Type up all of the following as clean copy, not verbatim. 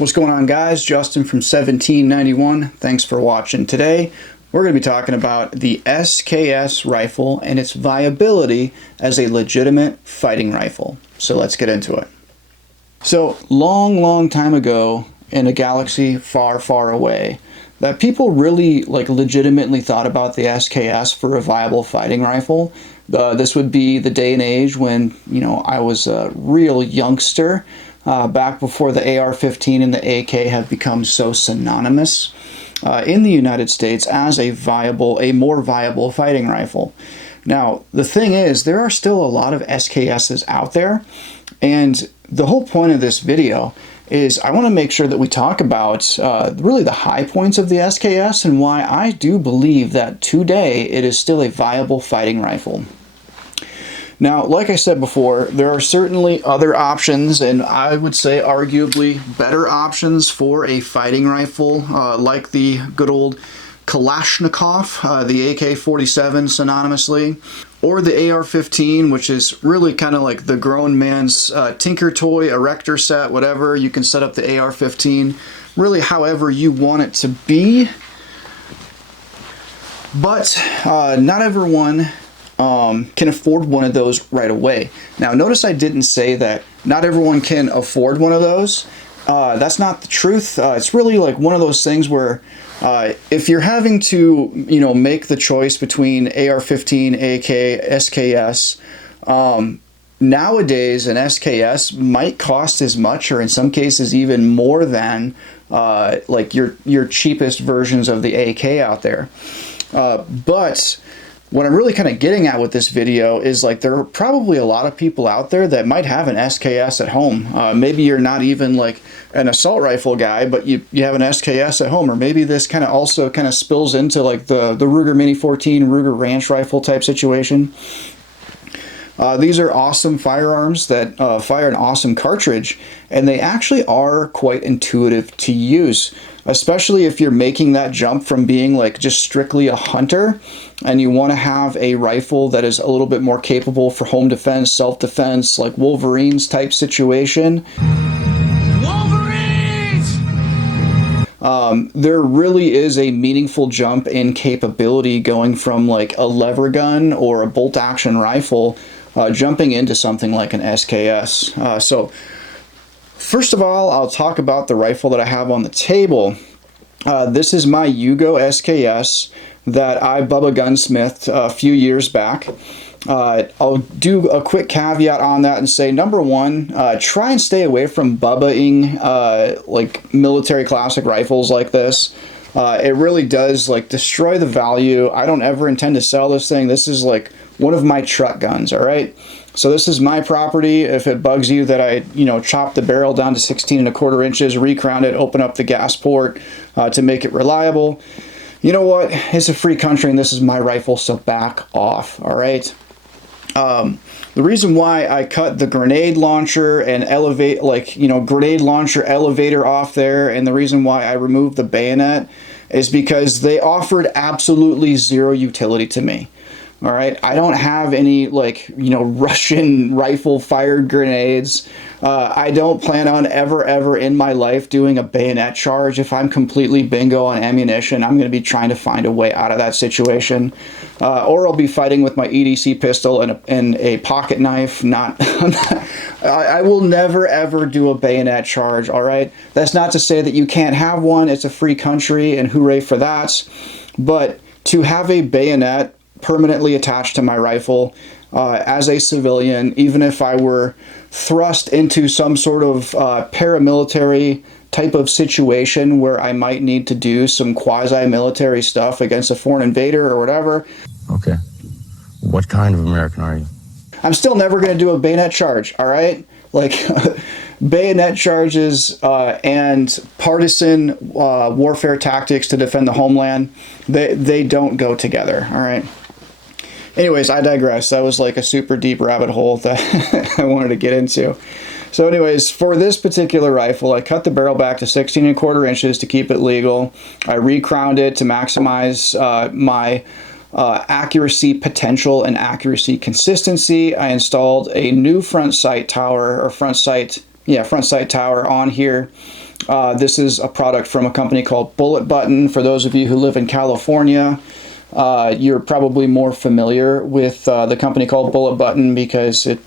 What's going on, guys? Justin from 1791. Thanks for watching. Today we're going to be talking about the SKS rifle and its viability as a legitimate fighting rifle. So let's get into it. So long time ago in a galaxy far away, that people really legitimately thought about the SKS for a viable fighting rifle. This would be the day and age when, I was a real youngster, back before the AR-15 and the AK have become so synonymous in the United States as a more viable fighting rifle. Now, the thing is, there are still a lot of SKSs out there, and the whole point of this video is I want to make sure that we talk about really the high points of the SKS and why I do believe that today it is still a viable fighting rifle. Now, like I said before, there are certainly other options, and I would say arguably better options for a fighting rifle, like the good old Kalashnikov, the AK-47 synonymously, or the AR-15, which is really kind of like the grown man's tinker toy, erector set, whatever. You can set up the AR-15 really however you want it to be. But not everyone can afford one of those right away. Now, notice I didn't say that not everyone can afford one of those. That's not the truth. It's really like one of those things where if you're having to, make the choice between AR-15, AK, SKS, nowadays an SKS might cost as much, or in some cases even more than like your cheapest versions of the AK out there. But what I'm really kind of getting at with this video is there are probably a lot of people out there that might have an SKS at home. Maybe you're not even like an assault rifle guy, but you have an SKS at home, or maybe this kind of also spills into like the Ruger Mini 14, Ruger Ranch rifle type situation. These are awesome firearms that fire an awesome cartridge, and they actually are quite intuitive to use, especially if you're making that jump from being just strictly a hunter and you want to have a rifle that is a little bit more capable for home defense, self-defense, like Wolverines type situation. Wolverines! There really is a meaningful jump in capability going from like a lever gun or a bolt action rifle jumping into something like an SKS. So first of all, I'll talk about the rifle that I have on the table. This is my Yugo SKS that I Bubba gunsmithed a few years back. I'll do a quick caveat on that and say, number one, try and stay away from Bubba-ing like military classic rifles like this. It really does destroy the value. I don't ever intend to sell this thing. This is like one of my truck guns, all right? So this is my property. If it bugs you that I, chop the barrel down to 16 1/4 inches, recrown it, open up the gas port to make it reliable, you know what? It's a free country and this is my rifle, so back off, all right? The reason why I cut the grenade launcher and grenade launcher elevator off there, and the reason why I removed the bayonet is because they offered absolutely zero utility to me. All right, I don't have any Russian rifle fired grenades. I don't plan on ever in my life doing a bayonet charge. If I'm completely bingo on ammunition, I'm going to be trying to find a way out of that situation. Or I'll be fighting with my EDC pistol and a pocket knife. I will never ever do a bayonet charge, all right? That's not to say that you can't have one. It's a free country and hooray for that. But to have a bayonet permanently attached to my rifle as a civilian, even if I were thrust into some sort of paramilitary type of situation where I might need to do some quasi-military stuff against a foreign invader or whatever. Okay. What kind of American are you? I'm still never going to do a bayonet charge, all right? Bayonet charges and partisan warfare tactics to defend the homeland, they don't go together, all right? Anyways, I digress. That was like a super deep rabbit hole that I wanted to get into. So anyways, for this particular rifle, I cut the barrel back to 16 1/4 inches to keep it legal. I recrowned it to maximize my accuracy potential and accuracy consistency. I installed a new front sight tower, or front sight tower on here. This is a product from a company called Bullet Button. For those of you who live in California, you're probably more familiar with the company called Bullet Button because it,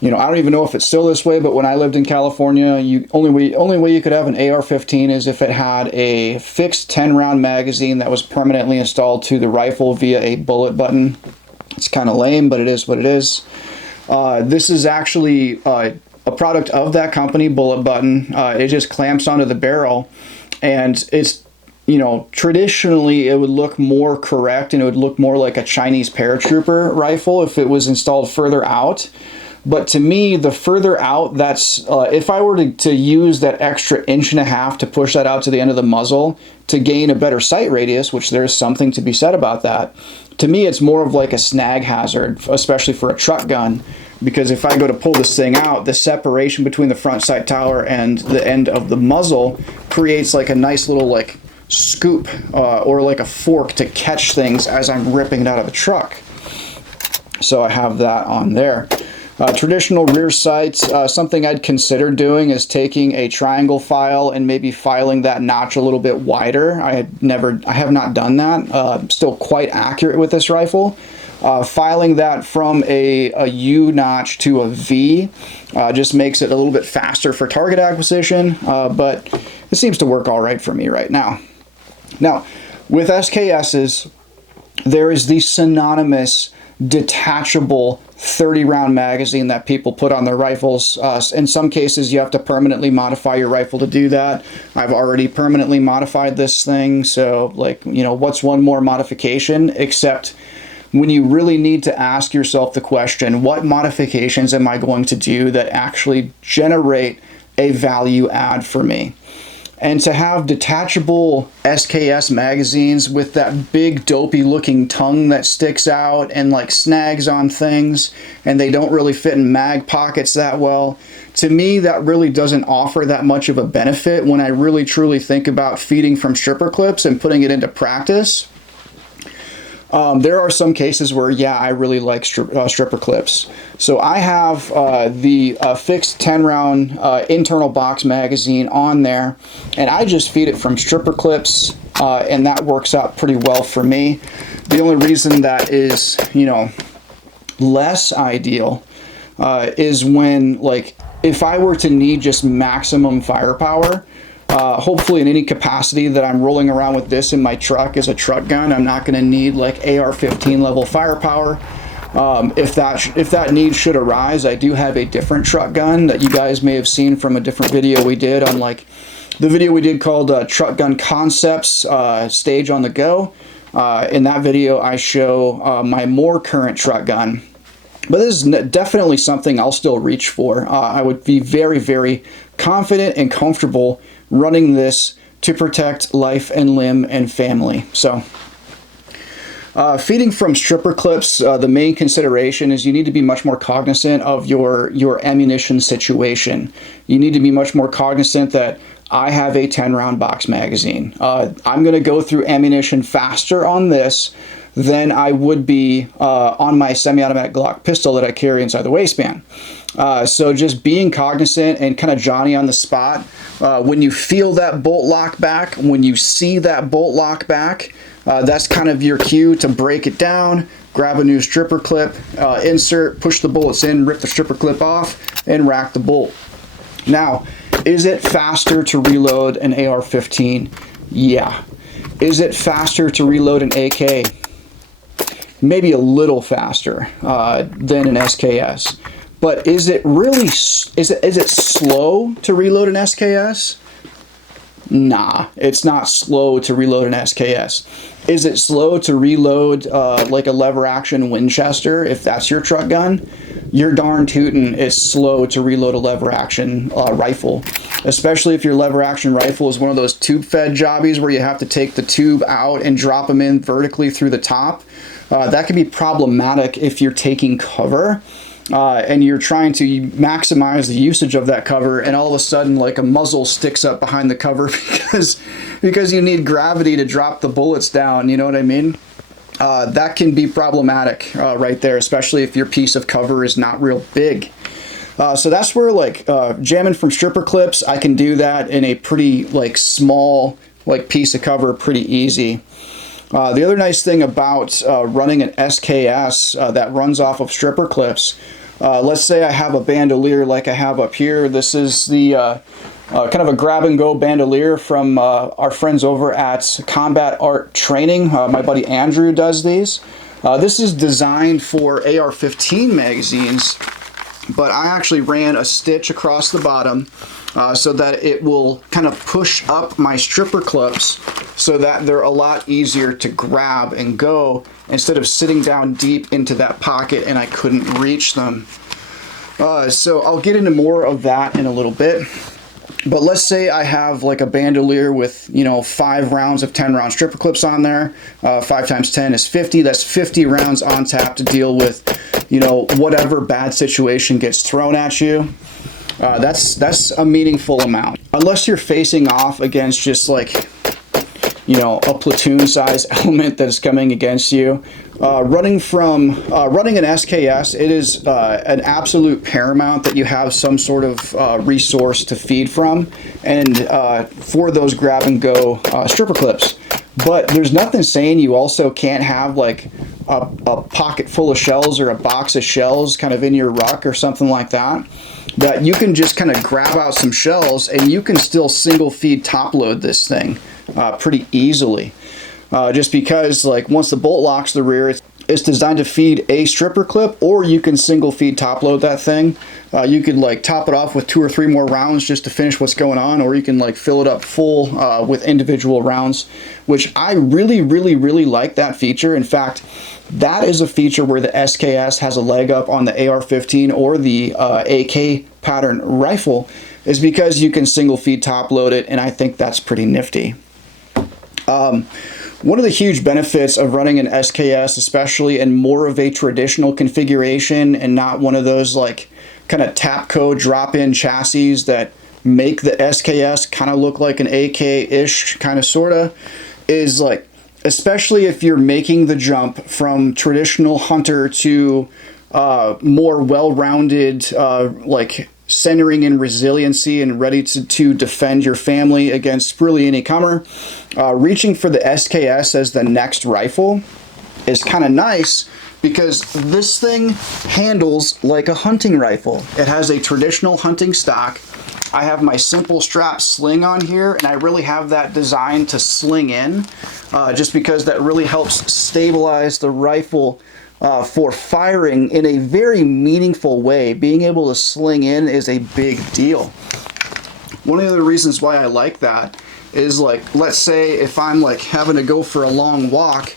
you know, I don't even know if it's still this way, but when I lived in California, only way you could have an AR-15 is if it had a fixed 10-round magazine that was permanently installed to the rifle via a bullet button. It's kind of lame, but it is what it is. This is actually a product of that company, Bullet Button. It just clamps onto the barrel, and it's, you know, traditionally it would look more correct and it would look more like a Chinese paratrooper rifle if it was installed further out. But to me, the further out, that's if I were to use that extra 1.5 inches to push that out to the end of the muzzle to gain a better sight radius, which there's something to be said about that, to me it's more of like a snag hazard, especially for a truck gun, because if I go to pull this thing out, the separation between the front sight tower and the end of the muzzle creates like a nice little like scoop or like a fork to catch things as I'm ripping it out of the truck. So I have that on there. Traditional rear sights, something I'd consider doing is taking a triangle file and maybe filing that notch a little bit wider. I have not done that. Still quite accurate with this rifle. Filing that from a U notch to a V just makes it a little bit faster for target acquisition, but it seems to work all right for me right now. Now, with SKSs, there is the synonymous detachable 30-round magazine that people put on their rifles. In some cases, you have to permanently modify your rifle to do that. I've already permanently modified this thing, so, like, you know, what's one more modification except when you really need to ask yourself the question, what modifications am I going to do that actually generate a value add for me? And to have detachable SKS magazines with that big dopey looking tongue that sticks out and like snags on things, and they don't really fit in mag pockets that well, to me that really doesn't offer that much of a benefit when I really truly think about feeding from stripper clips and putting it into practice. There are some cases where, yeah, I really like stripper clips. So I have the fixed 10-round internal box magazine on there, and I just feed it from stripper clips, and that works out pretty well for me. The only reason that is, you know, less ideal is when, like, if I were to need just maximum firepower, hopefully in any capacity that I'm rolling around with this in my truck as a truck gun, I'm not going to need like AR-15 level firepower. If that need should arise, I do have a different truck gun that you guys may have seen from a different video we did on, like, the video we did called Truck Gun Concepts Stage on the Go. In that video, I show my more current truck gun. But this is definitely something I'll still reach for. I would be very, very confident and comfortable running this to protect life and limb and family. So feeding from stripper clips, the main consideration is you need to be much more cognizant of your ammunition situation. You need to be much more cognizant that I have a 10-round box magazine. I'm going to go through ammunition faster on this than I would be on my semi-automatic Glock pistol that I carry inside the waistband. So just being cognizant and kind of Johnny on the spot. When you feel that bolt lock back, when you see that bolt lock back, that's kind of your cue to break it down, grab a new stripper clip, insert, push the bullets in, rip the stripper clip off, and rack the bolt. Now, is it faster to reload an AR-15? Yeah. Is it faster to reload an AK? Maybe a little faster than an SKS. But is it really, is it slow to reload an SKS? Nah, it's not slow to reload an SKS. Is it slow to reload like a lever action Winchester if that's your truck gun? You're darn tootin' it's slow to reload a lever action rifle. Especially if your lever action rifle is one of those tube fed jobbies where you have to take the tube out and drop them in vertically through the top. That can be problematic if you're taking cover. And you're trying to maximize the usage of that cover, and all of a sudden like a muzzle sticks up behind the cover because you need gravity to drop the bullets down, you know what I mean? That can be problematic right there, especially if your piece of cover is not real big. So that's where like jamming from stripper clips, I can do that in a pretty like small like piece of cover pretty easy. The other nice thing about running an SKS that runs off of stripper clips, let's say I have a bandolier like I have up here. This is the kind of a grab and go bandolier from our friends over at Combat Art Training. My buddy Andrew does these. This is designed for AR-15 magazines, but I actually ran a stitch across the bottom so that it will kind of push up my stripper clips so that they're a lot easier to grab and go instead of sitting down deep into that pocket and I couldn't reach them. So I'll get into more of that in a little bit. But let's say I have like a bandolier with, you know, 5 rounds of 10-round stripper clips on there. 5 times 10 is 50. That's 50 rounds on tap to deal with, you know, whatever bad situation gets thrown at you. That's a meaningful amount. Unless you're facing off against just like, you know, a platoon size element that is coming against you. Running an SKS, it is an absolute paramount that you have some sort of resource to feed from, and for those grab and go stripper clips. But there's nothing saying you also can't have like a pocket full of shells or a box of shells kind of in your ruck or something like that, that you can just kind of grab out some shells and you can still single feed top load this thing pretty easily. Just because like once the bolt locks the rear, it's designed to feed a stripper clip, or you can single feed top load that thing. You could like top it off with 2 or 3 more rounds just to finish what's going on, or you can like fill it up full with individual rounds, which I really like that feature. In fact, that is a feature where the SKS has a leg up on the AR-15 or the AK pattern rifle, is because you can single feed top load it, and I think that's pretty nifty. One of the huge benefits of running an SKS, especially in more of a traditional configuration and not one of those like kind of Tapco drop-in chassis that make the SKS kind of look like an AK-ish kind of sorta, is like, especially if you're making the jump from traditional hunter to more well-rounded like centering in resiliency and ready to defend your family against really any comer, reaching for the SKS as the next rifle is kind of nice because this thing handles like a hunting rifle. It has a traditional hunting stock. I have my simple strap sling on here, and I really have that designed to sling in just because that really helps stabilize the rifle for firing in a very meaningful way. Being able to sling in is a big deal. One of the reasons why I like that is, like, let's say if I'm like having to go for a long walk,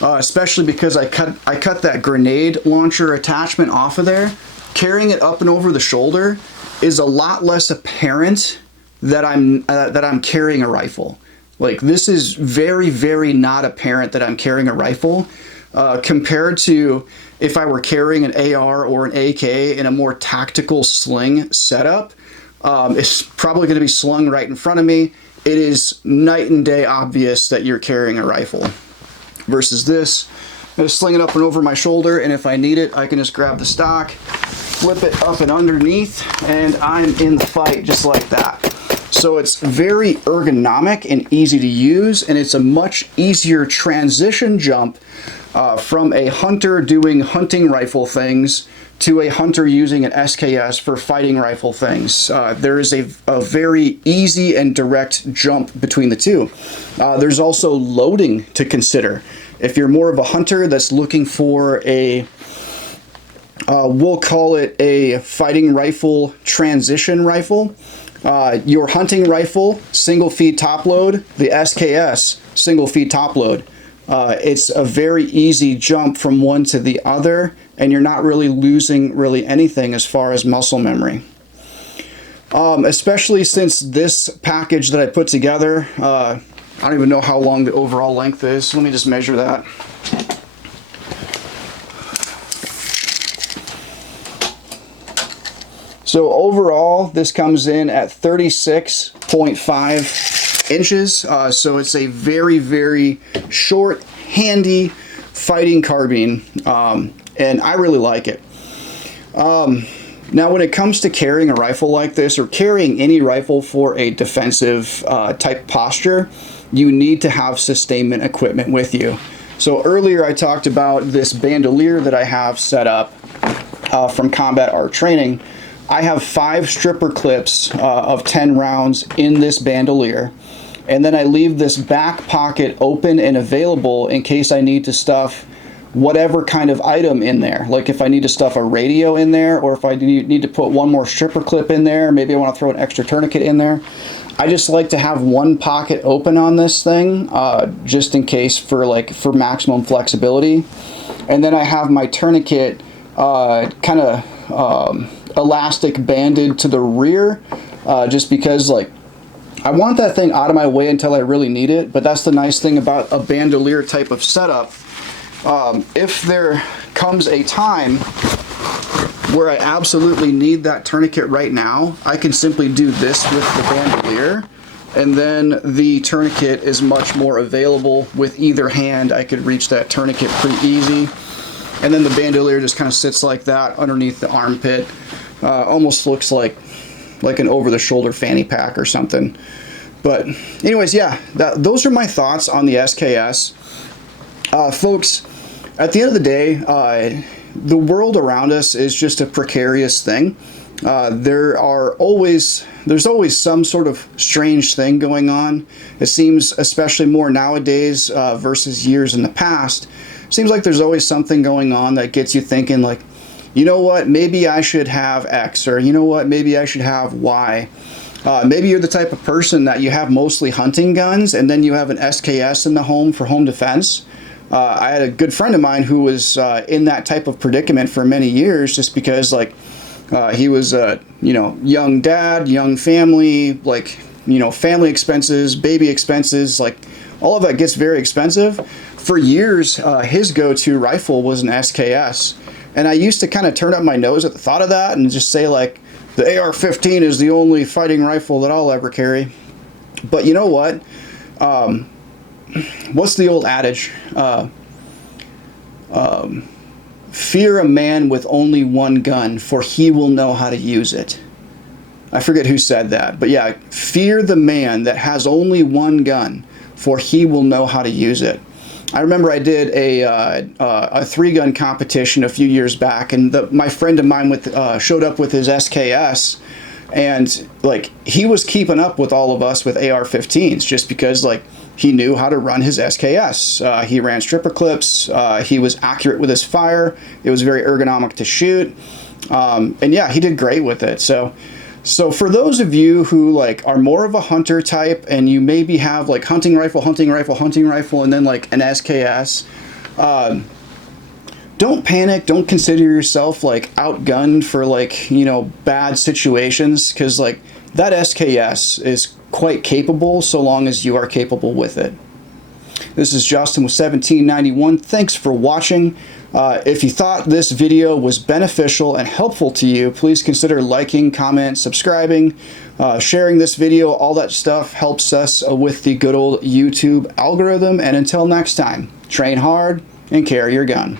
especially because I cut that grenade launcher attachment off of there, carrying it up and over the shoulder is a lot less apparent that I'm carrying a rifle. Like, this is very not apparent that I'm carrying a rifle. Compared to if I were carrying an AR or an AK in a more tactical sling setup. It's probably going to be slung right in front of me. It is night and day obvious that you're carrying a rifle. Versus this, I just sling it up and over my shoulder, and if I need it, I can just grab the stock, flip it up and underneath, and I'm in the fight just like that. So it's very ergonomic and easy to use, and it's a much easier transition jump from a hunter doing hunting rifle things to a hunter using an SKS for fighting rifle things. There is a very easy and direct jump between the two. There's also loading to consider. If you're more of a hunter that's looking for a, we'll call it a fighting rifle transition rifle, your hunting rifle, single feed top load, the SKS, single feed top load. It's a very easy jump from one to the other, and you're not really losing anything as far as muscle memory. Especially since this package that I put together, I don't even know how long the overall length is. Let me just measure that. So overall, this comes in at 36.5 inches. So it's a very short, handy fighting carbine, and I really like it. Now, when it comes to carrying a rifle like this, or carrying any rifle for a defensive type posture, you need to have sustainment equipment with you. So earlier I talked about this bandolier that I have set up from Combat Art Training. I have 5 stripper clips of 10 rounds in this bandolier, and then I leave this back pocket open and available in case I need to stuff whatever kind of item in there. Like if I need to stuff a radio in there, or if I need to put one more stripper clip in there, maybe I want to throw an extra tourniquet in there. I just like to have one pocket open on this thing, just in case for maximum flexibility. And then I have my tourniquet kind of elastic banded to the rear, just because I want that thing out of my way until I really need it. But that's the nice thing about a bandolier type of setup. If there comes a time where I absolutely need that tourniquet right now, I can simply do this with the bandolier, and then the tourniquet is much more available with either hand. I could reach that tourniquet pretty easy, and then the bandolier just kind of sits like that underneath the armpit. Almost looks like an over-the-shoulder fanny pack or something. But anyways, yeah, those are my thoughts on the SKS. Folks, at the end of the day, the world around us is just a precarious thing. There's always some sort of strange thing going on. It seems, especially more nowadays versus years in the past, it seems like there's always something going on that gets you thinking like, you know what, maybe I should have X, or you know what, maybe I should have Y. Maybe you're the type of person that you have mostly hunting guns, and then you have an SKS in the home for home defense. I had a good friend of mine who was in that type of predicament for many years, just because he was a young dad, young family, family expenses, baby expenses, all of that gets very expensive. For years, his go-to rifle was an SKS, and I used to kind of turn up my nose at the thought of that and just say the AR-15 is the only fighting rifle that I'll ever carry. But you know what? What's the old adage? Fear a man with only one gun, for he will know how to use it. I forget who said that, but yeah, fear the man that has only one gun, for he will know how to use it. I remember I did a 3-gun competition a few years back, and my friend of mine showed up with his SKS, and he was keeping up with all of us with AR-15s just because he knew how to run his SKS. He ran stripper clips. He was accurate with his fire. It was very ergonomic to shoot. And yeah, he did great with it. So for those of you who are more of a hunter type, and you maybe have hunting rifle, and then an SKS, don't panic. Don't consider yourself outgunned for bad situations, because that SKS is quite capable so long as you are capable with it. This is Justin with 1791. Thanks for watching. If you thought this video was beneficial and helpful to you, please consider liking, comment, subscribing, sharing this video. All that stuff helps us with the good old YouTube algorithm. And until next time, train hard and carry your gun.